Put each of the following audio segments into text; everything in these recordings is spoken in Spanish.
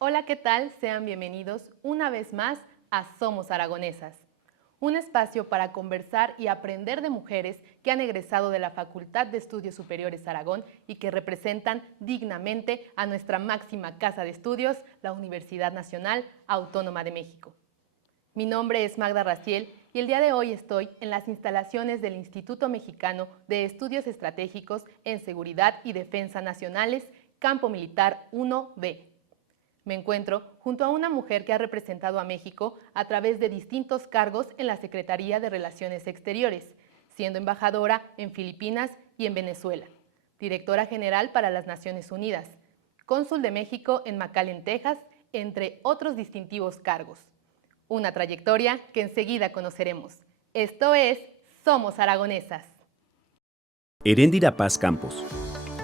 Hola, ¿qué tal? Sean bienvenidos una vez más a Somos Aragonesas, un espacio para conversar y aprender de mujeres que han egresado de la Facultad de Estudios Superiores Aragón y que representan dignamente a nuestra máxima casa de estudios, la Universidad Nacional Autónoma de México. Mi nombre es Magda Raciel y el día de hoy estoy en las instalaciones del Instituto Mexicano de Estudios Estratégicos en Seguridad y Defensa Nacionales, Campo Militar 1B. Me encuentro junto a una mujer que ha representado a México a través de distintos cargos en la Secretaría de Relaciones Exteriores, siendo embajadora en Filipinas y en Venezuela, directora general para las Naciones Unidas, cónsul de México en McAllen, Texas, entre otros distintivos cargos. Una trayectoria que enseguida conoceremos. Esto es Somos Aragonesas. Heréndira Paz Campos.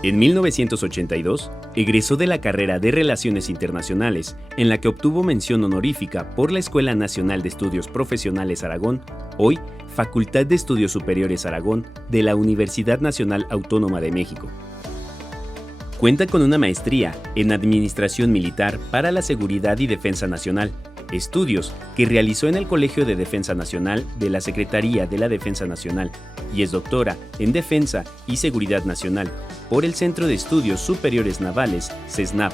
En 1982, egresó de la carrera de Relaciones Internacionales, en la que obtuvo mención honorífica por la Escuela Nacional de Estudios Profesionales Aragón, hoy Facultad de Estudios Superiores Aragón, de la Universidad Nacional Autónoma de México. Cuenta con una maestría en Administración Militar para la Seguridad y Defensa Nacional, estudios que realizó en el Colegio de Defensa Nacional de la Secretaría de la Defensa Nacional, y es doctora en Defensa y Seguridad Nacional por el Centro de Estudios Superiores Navales, CESNAV.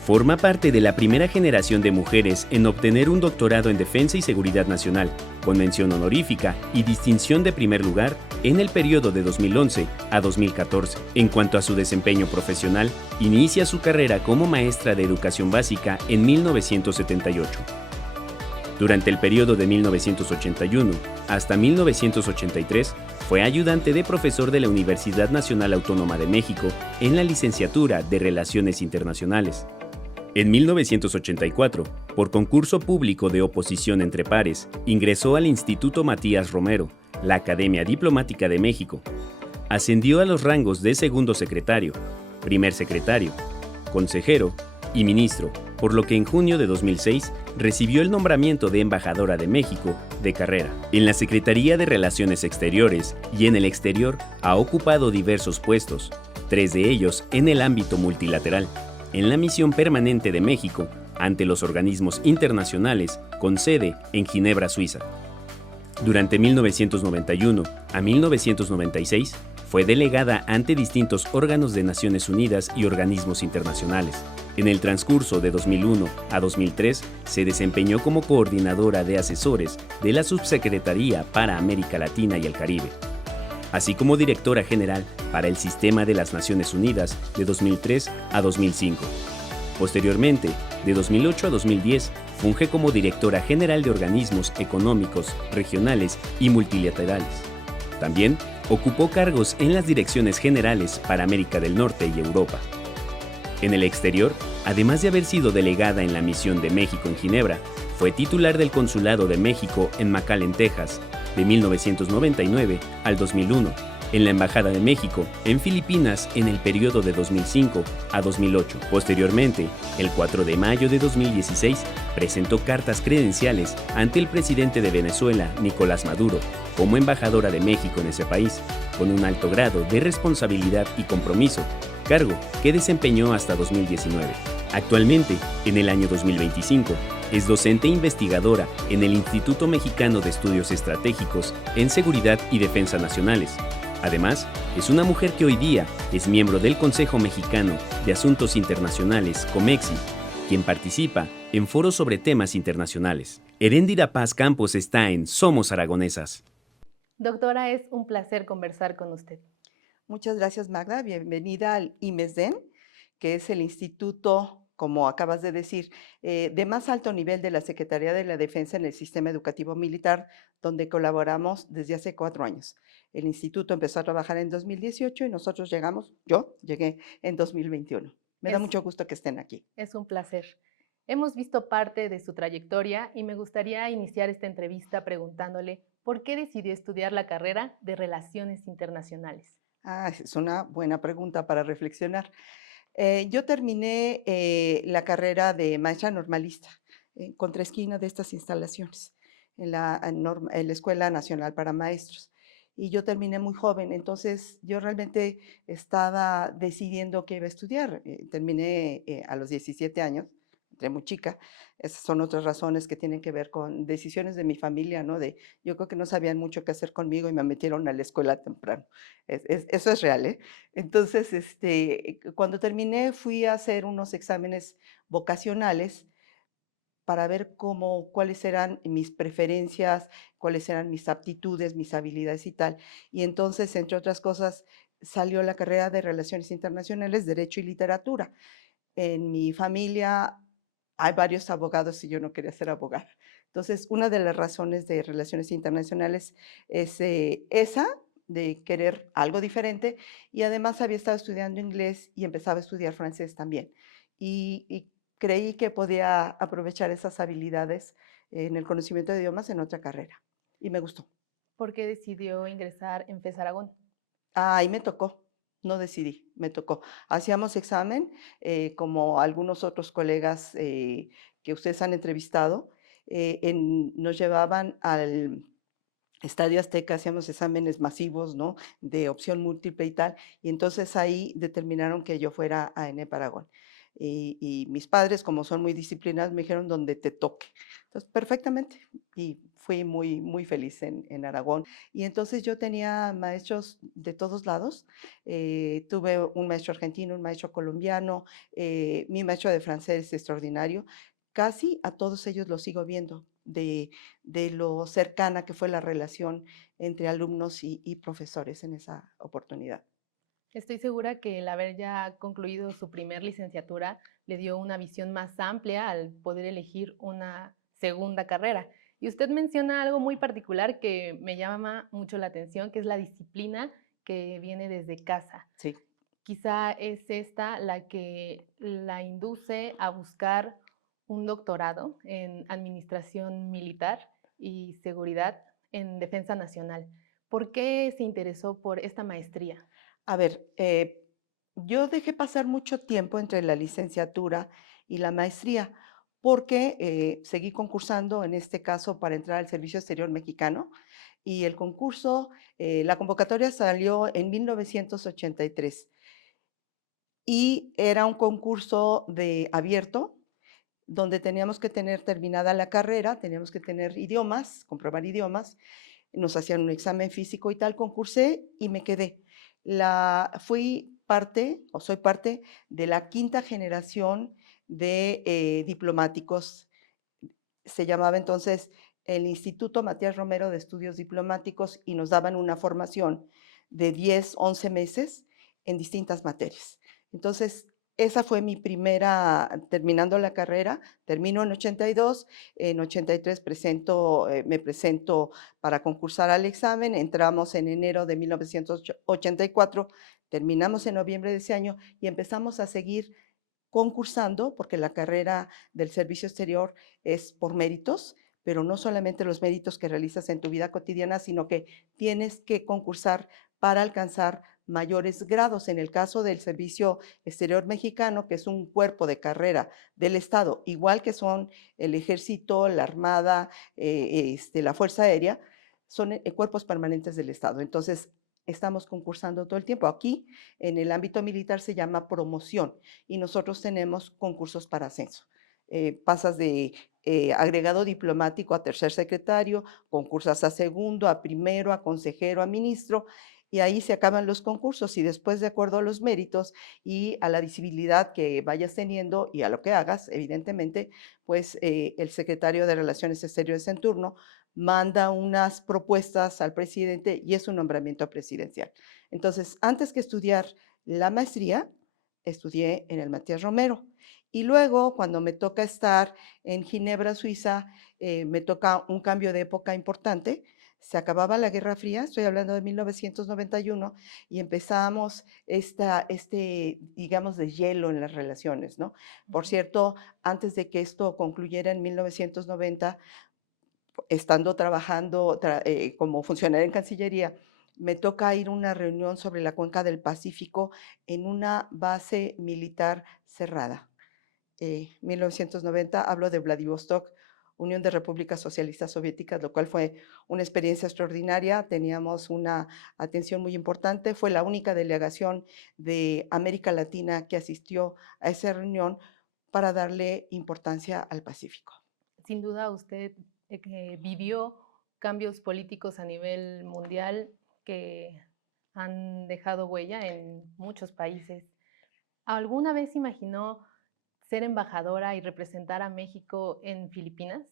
Forma parte de la primera generación de mujeres en obtener un doctorado en Defensa y Seguridad Nacional, con mención honorífica y distinción de primer lugar en el periodo de 2011 a 2014. En cuanto a su desempeño profesional, inicia su carrera como maestra de educación básica en 1978. Durante el periodo de 1981 hasta 1983, fue ayudante de profesor de la Universidad Nacional Autónoma de México en la licenciatura de Relaciones Internacionales. En 1984, por concurso público de oposición entre pares, ingresó al Instituto Matías Romero, la Academia Diplomática de México. Ascendió a los rangos de segundo secretario, primer secretario, consejero y ministro, por lo que en junio de 2006 recibió el nombramiento de embajadora de México de carrera. En la Secretaría de Relaciones Exteriores y en el exterior ha ocupado diversos puestos, 3 de ellos en el ámbito multilateral, en la misión permanente de México ante los organismos internacionales con sede en Ginebra, Suiza. Durante 1991 a 1996 fue delegada ante distintos órganos de Naciones Unidas y organismos internacionales. En el transcurso de 2001 a 2003 se desempeñó como coordinadora de asesores de la Subsecretaría para América Latina y el Caribe, así como directora general para el Sistema de las Naciones Unidas de 2003 a 2005. Posteriormente, de 2008 a 2010, funge como directora general de organismos económicos, regionales y multilaterales. También ocupó cargos en las direcciones generales para América del Norte y Europa. En el exterior, además de haber sido delegada en la misión de México en Ginebra, fue titular del Consulado de México en McAllen, Texas, de 1999 al 2001, en la Embajada de México en Filipinas en el periodo de 2005 a 2008. Posteriormente, el 4 de mayo de 2016, presentó cartas credenciales ante el presidente de Venezuela, Nicolás Maduro, como embajadora de México en ese país, con un alto grado de responsabilidad y compromiso, cargo que desempeñó hasta 2019. Actualmente, en el año 2025, es docente e investigadora en el Instituto Mexicano de Estudios Estratégicos en Seguridad y Defensa Nacionales. Además, es una mujer que hoy día es miembro del Consejo Mexicano de Asuntos Internacionales, COMEXI, quien participa en foros sobre temas internacionales. Heréndira Paz Campos está en Somos Aragonesas. Doctora, es un placer conversar con usted. Muchas gracias, Magda. Bienvenida al IMESDEN, que es el instituto, como acabas de decir, de más alto nivel de la Secretaría de la Defensa en el sistema educativo militar, donde colaboramos desde hace 4 años. El instituto empezó a trabajar en 2018 y nosotros yo llegué en 2021. Me da mucho gusto que estén aquí. Es un placer. Hemos visto parte de su trayectoria y me gustaría iniciar esta entrevista preguntándole por qué decidió estudiar la carrera de Relaciones Internacionales. Es una buena pregunta para reflexionar. Yo terminé la carrera de maestra normalista en contraesquina de estas instalaciones, en la Escuela Nacional para Maestros. Y yo terminé muy joven, entonces yo realmente estaba decidiendo qué iba a estudiar. Terminé a los 17 años entré muy chica. Esas son otras razones que tienen que ver con decisiones de mi familia, ¿no? Yo creo que no sabían mucho qué hacer conmigo y me metieron a la escuela temprano. Eso es real, ¿eh? Entonces, cuando terminé, fui a hacer unos exámenes vocacionales para ver cuáles eran mis preferencias, cuáles eran mis aptitudes, mis habilidades y tal. Y entonces, entre otras cosas, salió la carrera de Relaciones Internacionales, Derecho y Literatura. En mi familia hay varios abogados y yo no quería ser abogada. Entonces, una de las razones de Relaciones Internacionales es esa, de querer algo diferente, y además había estado estudiando inglés y empezaba a estudiar francés también. Y creí que podía aprovechar esas habilidades en el conocimiento de idiomas en otra carrera. Y me gustó. ¿Por qué decidió ingresar en FES Aragón? Ahí me tocó, no decidí, me tocó. Hacíamos examen, como algunos otros colegas que ustedes han entrevistado, nos llevaban al Estadio Azteca, hacíamos exámenes masivos, ¿no? De opción múltiple y tal, y entonces ahí determinaron que yo fuera a ENEP Aragón. Y mis padres, como son muy disciplinados, me dijeron donde te toque. Entonces, perfectamente, y fui muy, muy feliz en Aragón. Y entonces yo tenía maestros de todos lados. Tuve un maestro argentino, un maestro colombiano, mi maestro de francés es extraordinario. Casi a todos ellos los sigo viendo, de lo cercana que fue la relación entre alumnos y profesores en esa oportunidad. Estoy segura que el haber ya concluido su primer licenciatura le dio una visión más amplia al poder elegir una segunda carrera. Y usted menciona algo muy particular que me llama mucho la atención, que es la disciplina que viene desde casa. Sí. Quizá es esta la que la induce a buscar un doctorado en administración militar y seguridad en defensa nacional. ¿Por qué se interesó por esta maestría? A ver, yo dejé pasar mucho tiempo entre la licenciatura y la maestría porque seguí concursando, en este caso, para entrar al Servicio Exterior Mexicano, y el concurso, la convocatoria salió en 1983 y era un concurso de abierto donde teníamos que tener terminada la carrera, teníamos que tener idiomas, comprobar idiomas, nos hacían un examen físico y tal, concursé y me quedé. Fui parte, o soy parte, de la quinta generación de diplomáticos. Se llamaba entonces el Instituto Matías Romero de Estudios Diplomáticos y nos daban una formación de 10, 11 meses en distintas materias. Entonces, esa fue mi primera, terminando la carrera, termino en 82, en 83 me presento para concursar al examen, entramos en enero de 1984, terminamos en noviembre de ese año y empezamos a seguir concursando, porque la carrera del servicio exterior es por méritos, pero no solamente los méritos que realizas en tu vida cotidiana, sino que tienes que concursar para alcanzar mayores grados. En el caso del Servicio Exterior Mexicano, que es un cuerpo de carrera del Estado, igual que son el Ejército, la Armada, la Fuerza Aérea, son cuerpos permanentes del Estado. Entonces, estamos concursando todo el tiempo. Aquí, en el ámbito militar, se llama promoción y nosotros tenemos concursos para ascenso. Pasas de agregado diplomático a tercer secretario, concursas a segundo, a primero, a consejero, a ministro, y ahí se acaban los concursos y después, de acuerdo a los méritos y a la visibilidad que vayas teniendo y a lo que hagas, evidentemente, pues el secretario de Relaciones Exteriores en turno manda unas propuestas al presidente y es un nombramiento presidencial. Entonces, antes que estudiar la maestría, estudié en el Matías Romero. Y luego, cuando me toca estar en Ginebra, Suiza, me toca un cambio de época importante. Se acababa la Guerra Fría, estoy hablando de 1991, y empezamos digamos, de hielo en las relaciones, ¿no? Por cierto, antes de que esto concluyera en 1990, estando trabajando como funcionaria en Cancillería, me toca ir a una reunión sobre la cuenca del Pacífico en una base militar cerrada. 1990, hablo de Vladivostok, Unión de Repúblicas Socialistas Soviéticas, lo cual fue una experiencia extraordinaria. Teníamos una atención muy importante. Fue la única delegación de América Latina que asistió a esa reunión para darle importancia al Pacífico. Sin duda usted que vivió cambios políticos a nivel mundial que han dejado huella en muchos países. ¿Alguna vez imaginó ser embajadora y representar a México en Filipinas?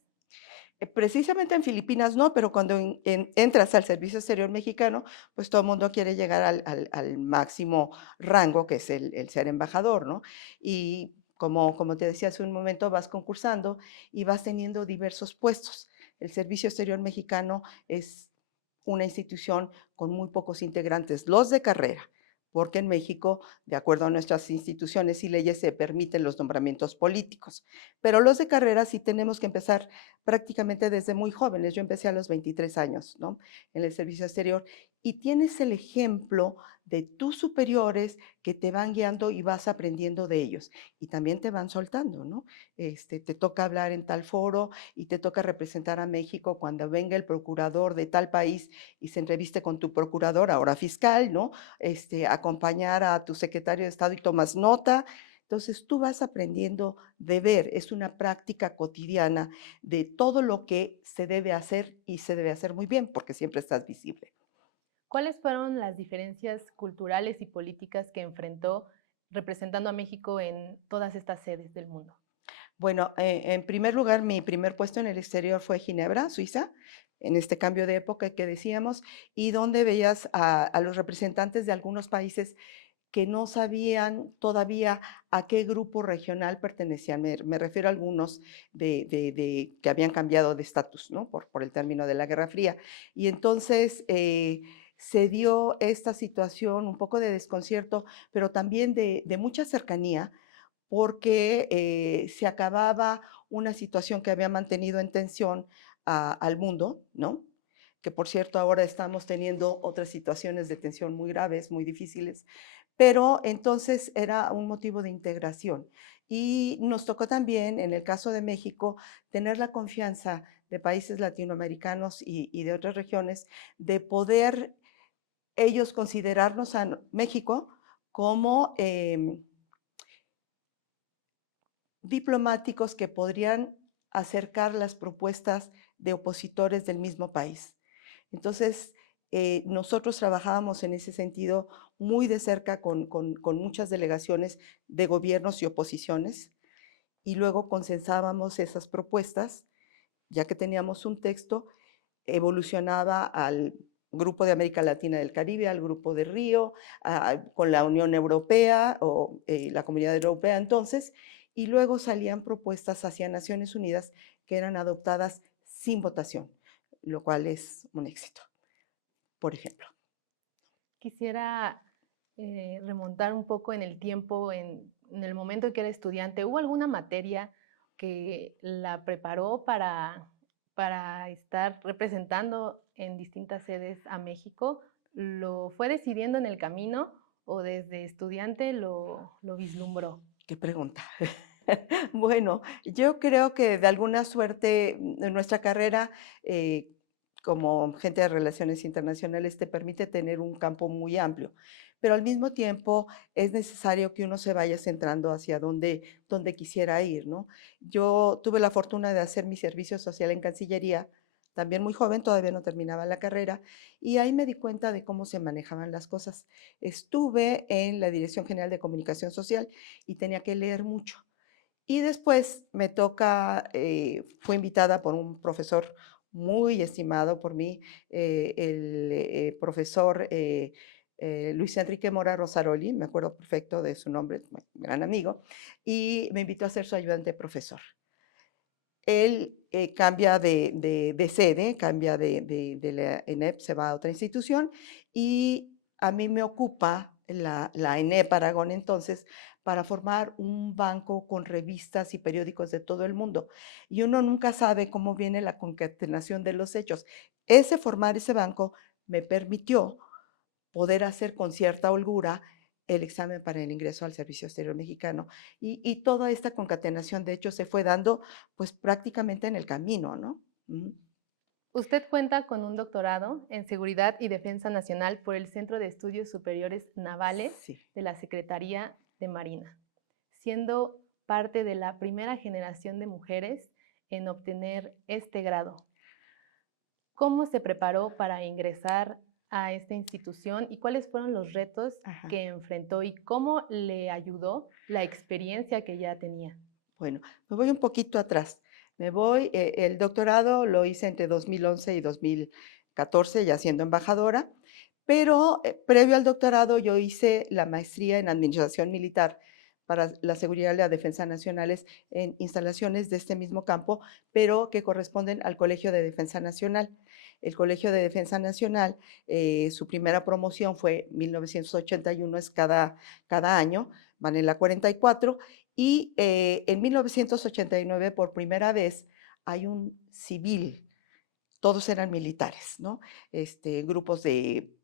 Precisamente en Filipinas no, pero cuando entras al Servicio Exterior Mexicano, pues todo el mundo quiere llegar al máximo rango, que es el ser embajador, ¿no? Y como te decía hace un momento, vas concursando y vas teniendo diversos puestos. El Servicio Exterior Mexicano es una institución con muy pocos integrantes, los de carrera, porque en México, de acuerdo a nuestras instituciones y leyes, se permiten los nombramientos políticos. Pero los de carrera sí tenemos que empezar prácticamente desde muy jóvenes. Yo empecé a los 23 años, ¿no? En el servicio exterior. Y tienes el ejemplo de tus superiores que te van guiando y vas aprendiendo de ellos. Y también te van soltando, ¿no? Te toca hablar en tal foro y te toca representar a México cuando venga el procurador de tal país y se entreviste con tu procurador, ahora fiscal, ¿no? Acompañar a tu secretario de Estado y tomas nota. Entonces tú vas aprendiendo de ver, es una práctica cotidiana de todo lo que se debe hacer y se debe hacer muy bien, porque siempre estás visible. ¿Cuáles fueron las diferencias culturales y políticas que enfrentó representando a México en todas estas sedes del mundo? Bueno, en primer lugar, mi primer puesto en el exterior fue Ginebra, Suiza, en este cambio de época que decíamos, y donde veías a los representantes de algunos países que no sabían todavía a qué grupo regional pertenecían. Me refiero a algunos que habían cambiado de estatus, ¿no? Por el término de la Guerra Fría. Y entonces se dio esta situación, un poco de desconcierto, pero también de mucha cercanía, porque se acababa una situación que había mantenido en tensión al mundo, ¿no? Que por cierto ahora estamos teniendo otras situaciones de tensión muy graves, muy difíciles, pero entonces era un motivo de integración. Y nos tocó también, en el caso de México, tener la confianza de países latinoamericanos y de otras regiones de poder ellos considerarnos a México como diplomáticos que podrían acercar las propuestas de opositores del mismo país. Entonces, nosotros trabajábamos en ese sentido muy de cerca con muchas delegaciones de gobiernos y oposiciones y luego consensábamos esas propuestas, ya que teníamos un texto, evolucionaba al grupo de América Latina y del Caribe, al grupo de Río, con la Unión Europea o la Comunidad Europea entonces, y luego salían propuestas hacia Naciones Unidas que eran adoptadas sin votación, lo cual es un éxito, por ejemplo. Quisiera remontar un poco en el tiempo, en el momento en que era estudiante. ¿Hubo alguna materia que la preparó para estar representando en distintas sedes a México? ¿Lo fue decidiendo en el camino o desde estudiante lo vislumbró? ¿Qué pregunta? Bueno, yo creo que de alguna suerte en nuestra carrera como gente de relaciones internacionales te permite tener un campo muy amplio, pero al mismo tiempo es necesario que uno se vaya centrando hacia donde quisiera ir, ¿no? Yo tuve la fortuna de hacer mi servicio social en Cancillería, también muy joven, todavía no terminaba la carrera, y ahí me di cuenta de cómo se manejaban las cosas. Estuve en la Dirección General de Comunicación Social y tenía que leer mucho. Y después me toca, fue invitada por un profesor muy estimado por mí, el profesor Luis Enrique Mora Rosaroli, me acuerdo perfecto de su nombre, gran amigo, y me invitó a ser su ayudante profesor. Él cambia de sede, cambia de la ENEP, se va a otra institución y a mí me ocupa la ENEP Aragón entonces para formar un banco con revistas y periódicos de todo el mundo. Y uno nunca sabe cómo viene la concatenación de los hechos. Formar ese banco me permitió poder hacer con cierta holgura el examen para el ingreso al Servicio Exterior Mexicano. Y toda esta concatenación, de hecho, se fue dando pues prácticamente en el camino, ¿no? Ujú. Usted cuenta con un doctorado en Seguridad y Defensa Nacional por el Centro de Estudios Superiores Navales Sí. de la Secretaría de Marina, siendo parte de la primera generación de mujeres en obtener este grado. ¿Cómo se preparó para ingresar a esta institución y cuáles fueron los retos Ajá. que enfrentó y cómo le ayudó la experiencia que ya tenía? Bueno, me voy un poquito atrás. El doctorado lo hice entre 2011 y 2014, ya siendo embajadora, pero previo al doctorado yo hice la maestría en Administración Militar para la seguridad y la defensa nacionales en instalaciones de este mismo campo, pero que corresponden al Colegio de Defensa Nacional. El Colegio de Defensa Nacional, su primera promoción fue 1981, es cada año, van en la 44, y en 1989, por primera vez, hay un civil, todos eran militares, ¿no? Grupos de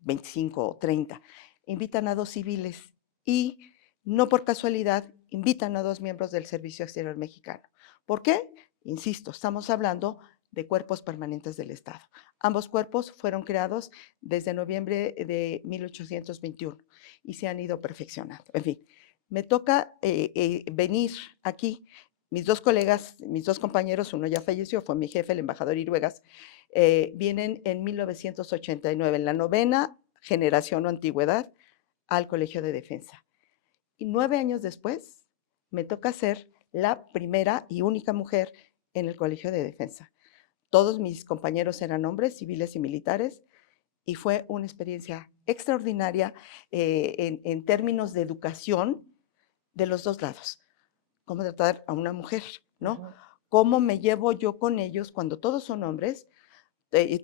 25 o 30. Invitan a dos civiles y no por casualidad invitan a dos miembros del Servicio Exterior Mexicano. ¿Por qué? Insisto, estamos hablando de cuerpos permanentes del Estado. Ambos cuerpos fueron creados desde noviembre de 1821 y se han ido perfeccionando. En fin, me toca venir aquí. Mis dos colegas, mis dos compañeros, uno ya falleció, fue mi jefe, el embajador Iruegas, vienen en 1989, en la novena generación o antigüedad, al Colegio de Defensa. Y 9 años después, me toca ser la primera y única mujer en el Colegio de Defensa. Todos mis compañeros eran hombres, civiles y militares, y fue una experiencia extraordinaria en términos de educación de los dos lados. Cómo tratar a una mujer, ¿no? Ujú. Cómo me llevo yo con ellos cuando todos son hombres,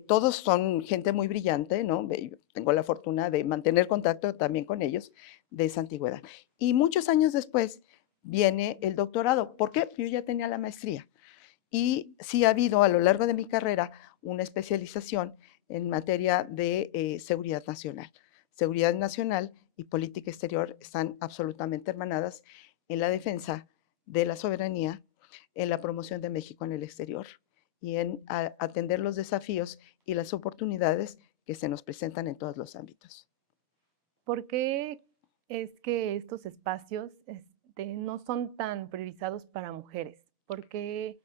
todos son gente muy brillante, ¿no? Yo tengo la fortuna de mantener contacto también con ellos de esa antigüedad. Y muchos años después viene el doctorado. ¿Por qué? Yo ya tenía la maestría. Y sí ha habido a lo largo de mi carrera una especialización en materia de seguridad nacional. Seguridad nacional y política exterior están absolutamente hermanadas en la defensa de la soberanía, en la promoción de México en el exterior y en atender los desafíos y las oportunidades que se nos presentan en todos los ámbitos. ¿Por qué es que estos espacios no son tan priorizados para mujeres? ¿Por qué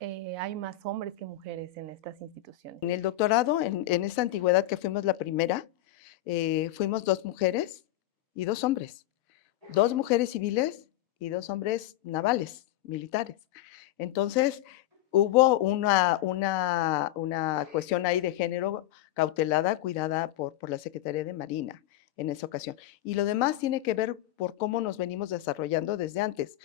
hay más hombres que mujeres en estas instituciones? En el doctorado, en esta antigüedad que fuimos la primera, fuimos dos mujeres y dos hombres. Dos mujeres civiles y dos hombres navales, militares. Entonces, hubo una cuestión ahí de género cautelada, cuidada por la Secretaría de Marina en esa ocasión. Y lo demás tiene que ver por cómo nos venimos desarrollando desde antes.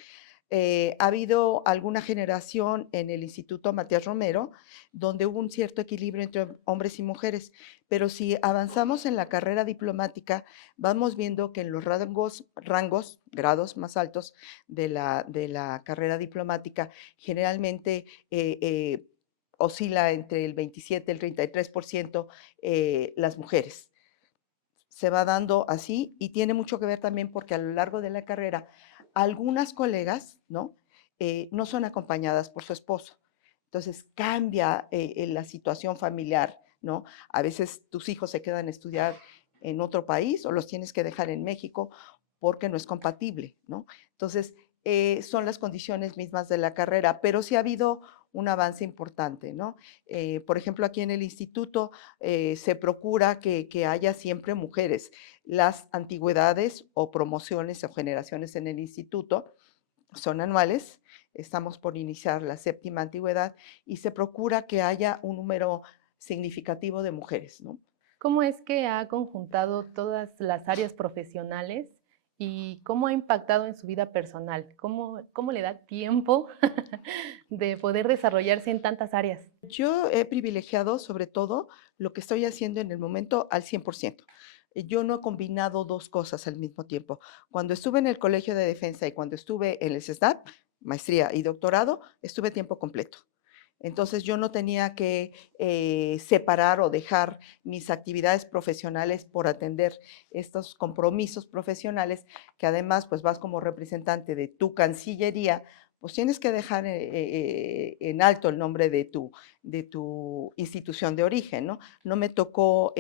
Ha habido alguna generación en el Instituto Matías Romero donde hubo un cierto equilibrio entre hombres y mujeres, pero si avanzamos en la carrera diplomática, vamos viendo que en los grados más altos de la carrera diplomática, generalmente oscila entre el 27 y el 33% las mujeres. Se va dando así y tiene mucho que ver también porque a lo largo de la carrera algunas colegas, ¿no? No son acompañadas por su esposo. Entonces cambia la situación familiar, ¿no? A veces tus hijos se quedan a estudiar en otro país o los tienes que dejar en México porque no es compatible, ¿no? Entonces, son las condiciones mismas de la carrera, pero sí ha habido un avance importante, ¿no? Por ejemplo, aquí en el instituto se procura que haya siempre mujeres. Las antigüedades o promociones o generaciones en el instituto son anuales. Estamos por iniciar la séptima antigüedad y se procura que haya un número significativo de mujeres, ¿no? ¿Cómo es que ha conjuntado todas las áreas profesionales y cómo ha impactado en su vida personal? ¿Cómo le da tiempo de poder desarrollarse en tantas áreas? Yo he privilegiado sobre todo lo que estoy haciendo en el momento al 100%. Yo no he combinado dos cosas al mismo tiempo. Cuando estuve en el Colegio de Defensa y cuando estuve en el CESNAP, maestría y doctorado, estuve tiempo completo. Entonces yo no tenía que separar o dejar mis actividades profesionales por atender estos compromisos profesionales que además pues vas como representante de tu cancillería, pues tienes que dejar en alto el nombre de tu institución de origen, ¿no? No me tocó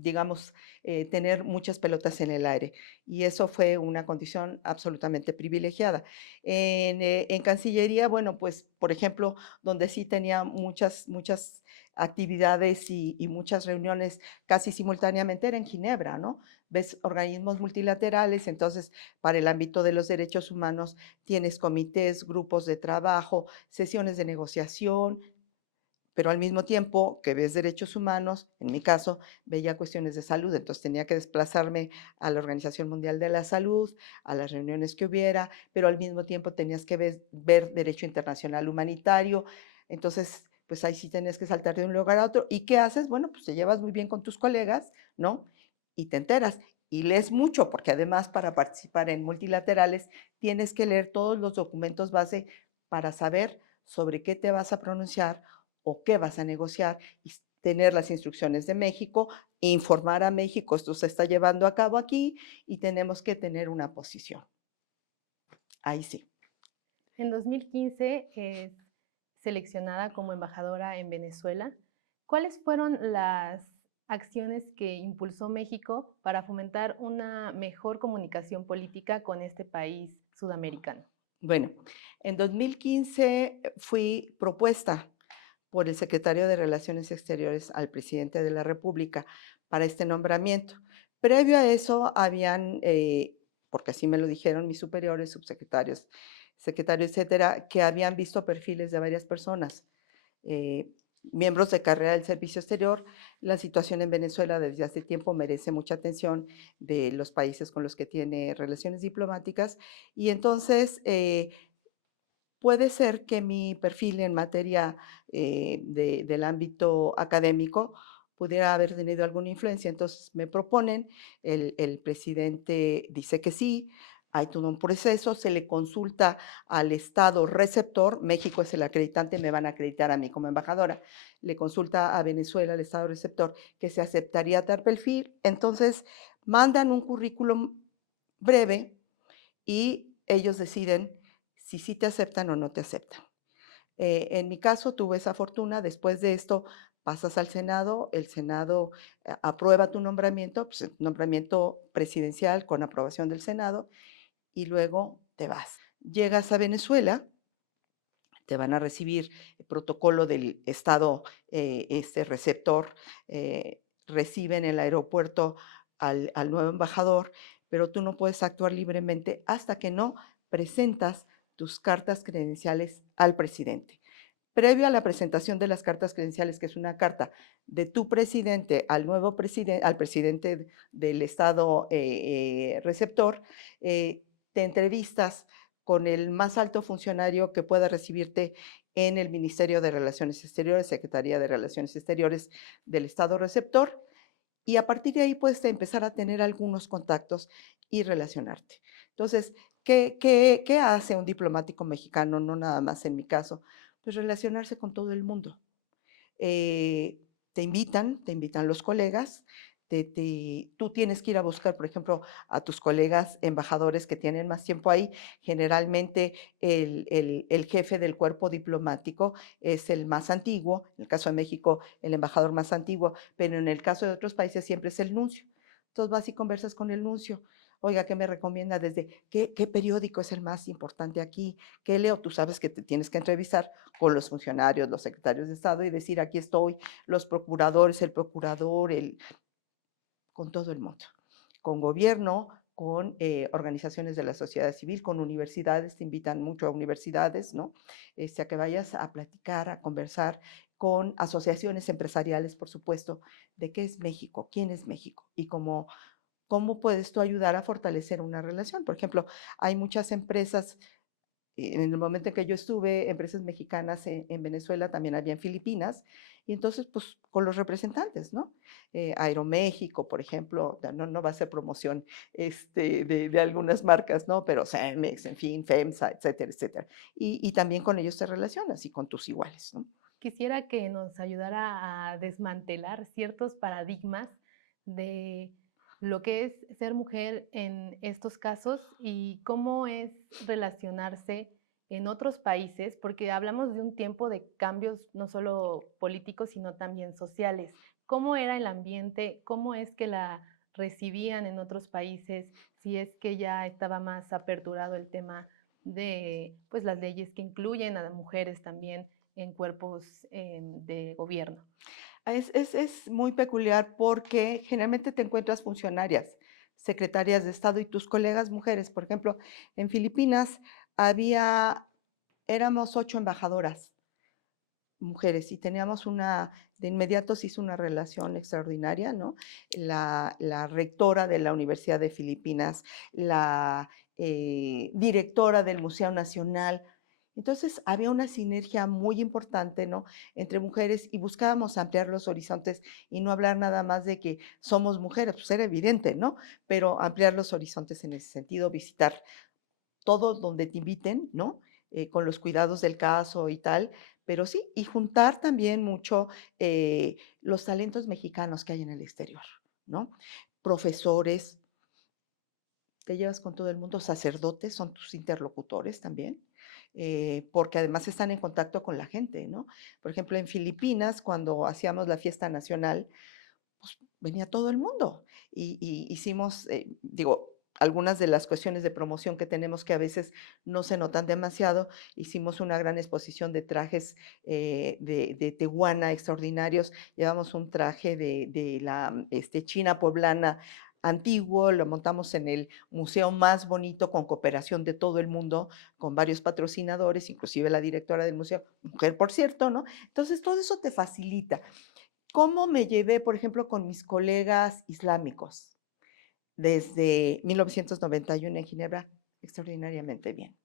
digamos, tener muchas pelotas en el aire. Y eso fue una condición absolutamente privilegiada. En Cancillería, bueno, pues, por ejemplo, donde sí tenía muchas actividades y muchas reuniones casi simultáneamente era en Ginebra, ¿no? Ves organismos multilaterales, entonces, para el ámbito de los derechos humanos tienes comités, grupos de trabajo, sesiones de negociación, pero al mismo tiempo que ves derechos humanos, en mi caso, veía cuestiones de salud, entonces tenía que desplazarme a la Organización Mundial de la Salud, a las reuniones que hubiera, pero al mismo tiempo tenías que ver derecho internacional humanitario, entonces, pues ahí sí tenías que saltar de un lugar a otro. ¿Y qué haces? Bueno, pues te llevas muy bien con tus colegas, ¿no? Y te enteras. Y lees mucho, porque además para participar en multilaterales tienes que leer todos los documentos base para saber sobre qué te vas a pronunciar o qué vas a negociar y tener las instrucciones de México, informar a México, esto se está llevando a cabo aquí y tenemos que tener una posición. Ahí sí. En 2015 es seleccionada como embajadora en Venezuela. ¿Cuáles fueron las acciones que impulsó México para fomentar una mejor comunicación política con este país sudamericano? Bueno, en 2015 fui propuesta por el secretario de Relaciones Exteriores al presidente de la República para este nombramiento. Previo a eso habían, porque así me lo dijeron mis superiores, subsecretarios, secretarios, etcétera, que habían visto perfiles de varias personas, eh, miembros de carrera del servicio exterior. La situación en Venezuela desde hace tiempo merece mucha atención de los países con los que tiene relaciones diplomáticas y entonces puede ser que mi perfil en materia del ámbito académico pudiera haber tenido alguna influencia. Entonces me proponen, el presidente dice que sí, hay todo un proceso, se le consulta al Estado receptor, México es el acreditante, me van a acreditar a mí como embajadora, le consulta a Venezuela, al Estado receptor, que se aceptaría tal perfil, entonces mandan un currículum breve y ellos deciden si sí te aceptan o no te aceptan. En mi caso tuve esa fortuna, después de esto pasas al Senado, el Senado aprueba tu nombramiento, pues, nombramiento presidencial con aprobación del Senado y luego te vas. Llegas a Venezuela, te van a recibir el protocolo del Estado, este receptor, recibe en el aeropuerto al nuevo embajador, pero tú no puedes actuar libremente hasta que no presentas tus cartas credenciales al presidente. Previo a la presentación de las cartas credenciales, que es una carta de tu presidente al nuevo presidente, al presidente del Estado receptor, te entrevistas con el más alto funcionario que pueda recibirte en el Ministerio de Relaciones Exteriores, Secretaría de Relaciones Exteriores del Estado receptor, y a partir de ahí puedes empezar a tener algunos contactos y relacionarte. Entonces, ¿qué hace un diplomático mexicano? No nada más en mi caso, pues relacionarse con todo el mundo. Te invitan los colegas, tú tienes que ir a buscar, por ejemplo, a tus colegas embajadores que tienen más tiempo ahí. Generalmente el jefe del cuerpo diplomático es el más antiguo, en el caso de México, el embajador más antiguo, pero en el caso de otros países siempre es el nuncio. Entonces vas y conversas con el nuncio. Oiga, ¿qué me recomienda? Desde qué periódico es el más importante aquí, qué leo. Tú sabes que te tienes que entrevistar con los funcionarios, los secretarios de Estado y decir, aquí estoy, los procuradores, el procurador, con todo el mundo, con gobierno, con organizaciones de la sociedad civil, con universidades, te invitan mucho a universidades, ¿no? A que vayas a platicar, a conversar con asociaciones empresariales, por supuesto, de qué es México, quién es México y cómo puedes tú ayudar a fortalecer una relación. Por ejemplo, hay muchas empresas en el momento en que yo estuve, empresas mexicanas en Venezuela, también había en Filipinas, y entonces, pues, con los representantes, ¿no? Aeroméxico, por ejemplo, no va a ser promoción de algunas marcas, ¿no? Pero Cemex, en fin, FEMSA, etcétera, etcétera. Y también con ellos te relacionas y con tus iguales, ¿no? Quisiera que nos ayudara a desmantelar ciertos paradigmas de lo que es ser mujer en estos casos y cómo es relacionarse en otros países, porque hablamos de un tiempo de cambios no solo políticos, sino también sociales. ¿Cómo era el ambiente? ¿Cómo es que la recibían en otros países? Si es que ya estaba más aperturado el tema de pues, las leyes que incluyen a las mujeres también en cuerpos de gobierno. Es muy peculiar porque generalmente te encuentras funcionarias, secretarias de Estado y tus colegas mujeres. Por ejemplo, en Filipinas había, éramos 8 embajadoras mujeres y teníamos de inmediato se hizo una relación extraordinaria, ¿no? La rectora de la Universidad de Filipinas, la directora del Museo Nacional. Entonces había una sinergia muy importante, ¿no? Entre mujeres y buscábamos ampliar los horizontes y no hablar nada más de que somos mujeres, pues era evidente, ¿no? Pero ampliar los horizontes en ese sentido, visitar todo donde te inviten, ¿no? Con los cuidados del caso y tal, pero sí, y juntar también mucho los talentos mexicanos que hay en el exterior, ¿no? Profesores, te llevas con todo el mundo, sacerdotes son tus interlocutores también, porque además están en contacto con la gente, ¿no? Por ejemplo, en Filipinas, cuando hacíamos la fiesta nacional, pues, venía todo el mundo. Y hicimos, digo, algunas de las cuestiones de promoción que tenemos que a veces no se notan demasiado, hicimos una gran exposición de trajes de Tehuana extraordinarios. Llevamos un traje de la China poblana antiguo, lo montamos en el museo más bonito con cooperación de todo el mundo, con varios patrocinadores, inclusive la directora del museo, mujer por cierto, ¿no? Entonces todo eso te facilita. ¿Cómo me llevé, por ejemplo, con mis colegas islámicos desde 1991 en Ginebra? Extraordinariamente bien.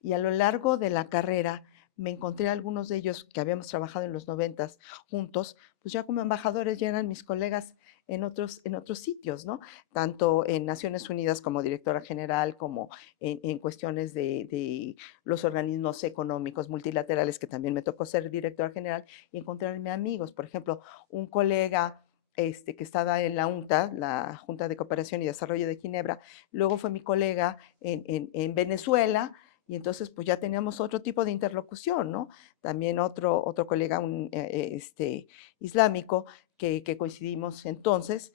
Y a lo largo de la carrera me encontré a algunos de ellos que habíamos trabajado en los noventas juntos, pues ya como embajadores ya eran mis colegas en otros sitios, ¿no? Tanto en Naciones Unidas como directora general, como en cuestiones de los organismos económicos multilaterales, que también me tocó ser directora general, y encontrarme amigos. Por ejemplo, un colega que estaba en la UNTA, la Junta de Cooperación y Desarrollo de Ginebra, luego fue mi colega en Venezuela, y entonces pues ya teníamos otro tipo de interlocución, ¿no? También otro colega islámico que coincidimos entonces,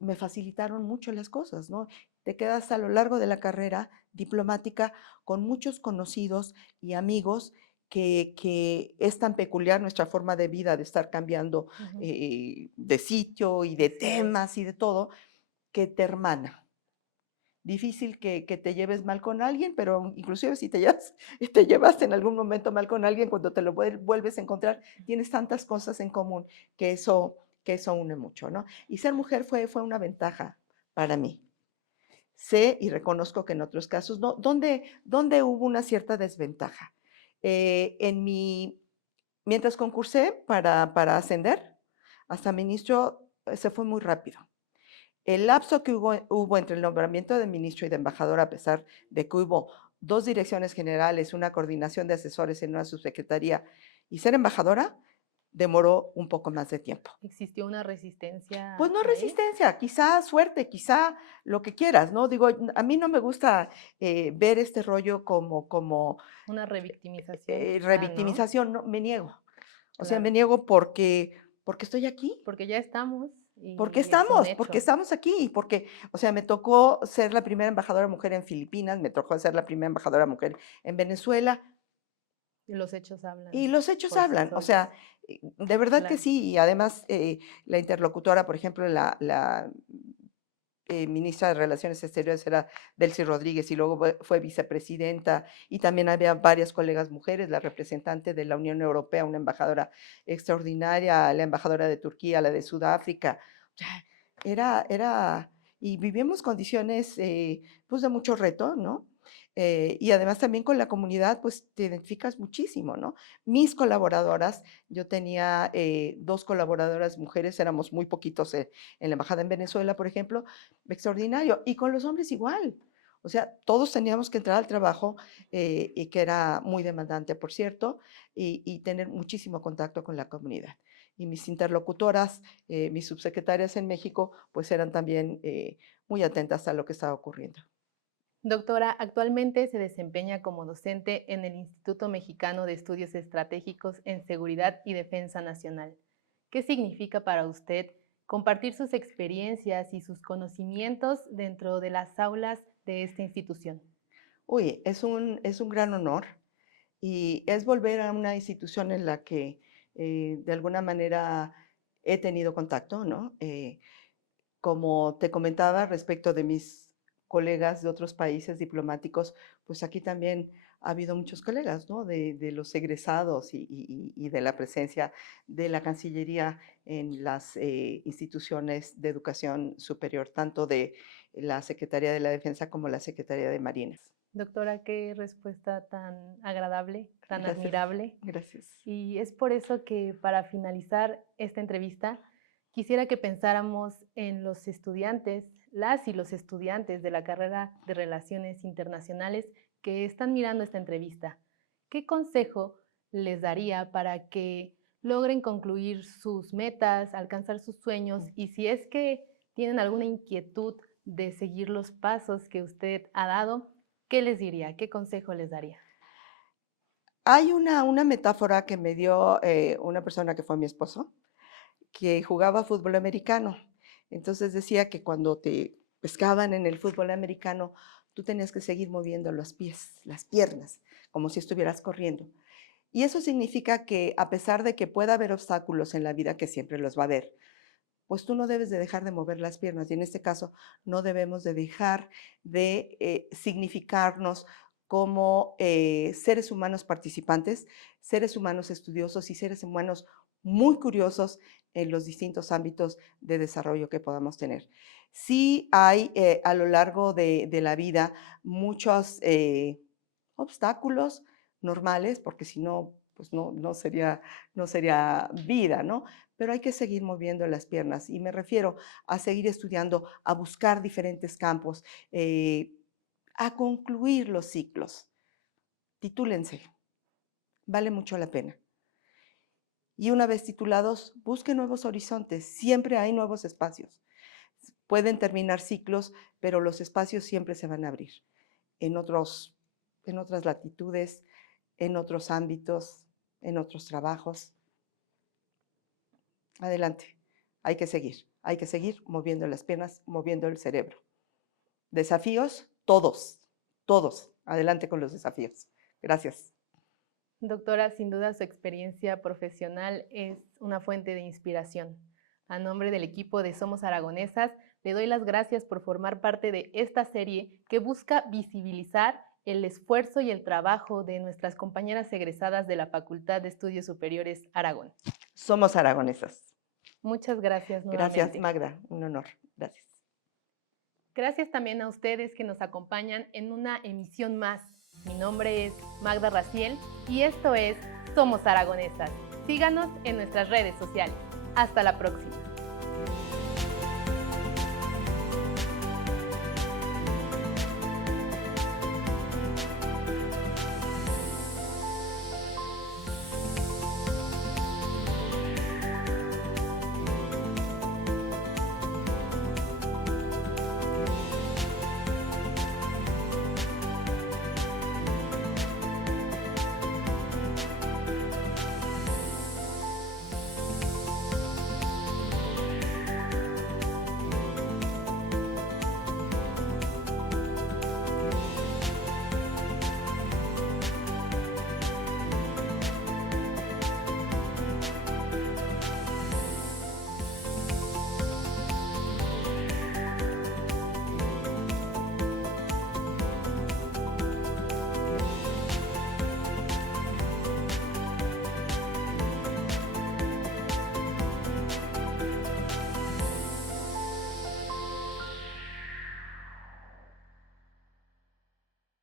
me facilitaron mucho las cosas, ¿no? Te quedas a lo largo de la carrera diplomática con muchos conocidos y amigos que es tan peculiar nuestra forma de vida, de estar cambiando Ujú. de sitio y de Así es. temas y de todo, que te hermana. Difícil que te lleves mal con alguien, pero inclusive si te llevas te llevaste en algún momento mal con alguien, cuando te lo vuelves a encontrar, tienes tantas cosas en común que eso une mucho, ¿no? Y ser mujer fue una ventaja para mí. Sé y reconozco que en otros casos no. ¿Dónde hubo una cierta desventaja? En mi Mientras concursé para ascender hasta ministro, se fue muy rápido. El lapso que hubo entre el nombramiento de ministro y de embajador, a pesar de que hubo 2 direcciones generales, una coordinación de asesores en una subsecretaría y ser embajadora, demoró un poco más de tiempo. ¿Existió una Pues resistencia no ahí? resistencia, quizá suerte, quizá lo que quieras, ¿no? Digo, a mí no me gusta, ver este rollo como Una revictimización quizá, ¿no? revictimización, no, me niego. O sea, me Claro, niego porque estoy aquí. porque ya estamos ¿Por qué y es un estamos? Porque hecho. estamos aquí, porque, o sea, me tocó ser la primera embajadora mujer en Filipinas, me tocó ser la primera embajadora mujer en Venezuela, Y los hechos hablan y los hechos por sí hablan. O solos, sea, de verdad que claro. sí, y además la interlocutora, por ejemplo, ministra de Relaciones Exteriores era Delcy Rodríguez y luego fue vicepresidenta y también había varias colegas mujeres, la representante de la Unión Europea, una embajadora extraordinaria, la embajadora de Turquía, la de Sudáfrica. O sea, y vivimos condiciones pues de mucho reto, ¿no? Y además también con la comunidad, pues te identificas muchísimo, ¿no? Mis colaboradoras, yo tenía 2 colaboradoras mujeres, éramos muy poquitos en la embajada en Venezuela, por ejemplo, extraordinario. Y con los hombres igual. O sea, todos teníamos que entrar al trabajo y que era muy demandante, por cierto, y tener muchísimo contacto con la comunidad. Y mis interlocutoras, mis subsecretarias en México, pues eran también muy atentas a lo que estaba ocurriendo. Doctora, actualmente se desempeña como docente en el Instituto Mexicano de Estudios Estratégicos en Seguridad y Defensa Nacional. ¿Qué significa para usted compartir sus experiencias y sus conocimientos dentro de las aulas de esta institución? Uy, es un gran honor y es volver a una institución en la que de alguna manera he tenido contacto, ¿no? Como te comentaba respecto de mis colegas de otros países diplomáticos, pues aquí también ha habido muchos colegas, ¿no? De los egresados y de la presencia de la Cancillería en las instituciones de educación superior, tanto de la Secretaría de la Defensa como la Secretaría de Marina. Doctora, qué respuesta tan agradable, tan Gracias, admirable. gracias. Y es por eso que para finalizar esta entrevista, quisiera que pensáramos en los estudiantes, las y los estudiantes de la carrera de Relaciones Internacionales que están mirando esta entrevista. ¿Qué consejo les daría para que logren concluir sus metas, alcanzar sus sueños? Y si es que tienen alguna inquietud de seguir los pasos que usted ha dado, ¿qué les diría? ¿Qué consejo les daría? Hay una metáfora que me dio una persona que fue mi esposo, que jugaba fútbol americano. Entonces decía que cuando te pescaban en el fútbol americano, tú tenías que seguir moviendo los pies, las piernas, como si estuvieras corriendo. Y eso significa que a pesar de que pueda haber obstáculos en la vida, que siempre los va a haber, pues tú no debes de dejar de mover las piernas. Y en este caso, no debemos de dejar de significarnos como seres humanos participantes, seres humanos estudiosos y seres humanos muy curiosos en los distintos ámbitos de desarrollo que podamos tener. Sí hay a lo largo de la vida muchos obstáculos normales, porque si no, pues no sería vida, ¿no? Pero hay que seguir moviendo las piernas y me refiero a seguir estudiando, a buscar diferentes campos, a concluir los ciclos. Titúlense, vale mucho la pena. Y una vez titulados, busquen nuevos horizontes, siempre hay nuevos espacios. Pueden terminar ciclos, pero los espacios siempre se van a abrir en otras latitudes, en otros ámbitos, en otros trabajos. Adelante, hay que seguir moviendo las piernas, moviendo el cerebro. Desafíos, todos, todos. Adelante con los desafíos. Gracias. Doctora, sin duda su experiencia profesional es una fuente de inspiración. A nombre del equipo de Somos Aragonesas, le doy las gracias por formar parte de esta serie que busca visibilizar el esfuerzo y el trabajo de nuestras compañeras egresadas de la Facultad de Estudios Superiores Aragón. Somos aragonesas. Muchas gracias nuevamente. Gracias, Magda. Un honor. Gracias. Gracias también a ustedes que nos acompañan en una emisión más. Mi nombre es Magda Raciel y esto es Somos Aragonesas. Síganos en nuestras redes sociales. Hasta la próxima.